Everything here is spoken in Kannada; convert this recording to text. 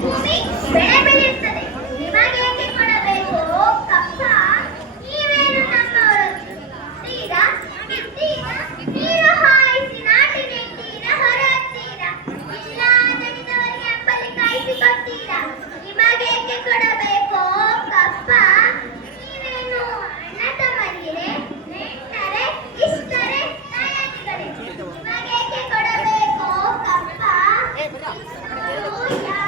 ಭೂಮಿ ಬೆಳೆ ಬೆಳೆಯುತ್ತದೆ. ನಿಮಗೇಕೆ ಕೊಡಬೇಕು ಕಪ್ಪ? ನೀವೇನು ನಮ್ಮವರು? ತೀರಾ ಬಿತ್ತೀರಾ, ನೀರು ಹಾಯಿಸಿ ನಾಟಿ ನೆಟ್ಟೀರಾ, ಹೊರ ಹತ್ತೀರಾ, ಇಲ್ಲ ದಣಿದವರಿಗೆ ಅಂಬಲಿ ಕಾಯಿಸಿಕೊಡ್ತೀರಾ? ನಿಮಗೇಕೆ ಕೊಡಬೇಕು ಕಪ್ಪ? ನೀವೇನು ಅಣ್ಣ ತಮ್ಮಂದಿರೇ, ನೆಂಟರೇ, ಇಷ್ಟರೇ, ದಯಾದಿಗಳೇ? ನಿಮಗೇಕೆ ಕೊಡಬೇಕು ಕಪ್ಪ? ಯಾರು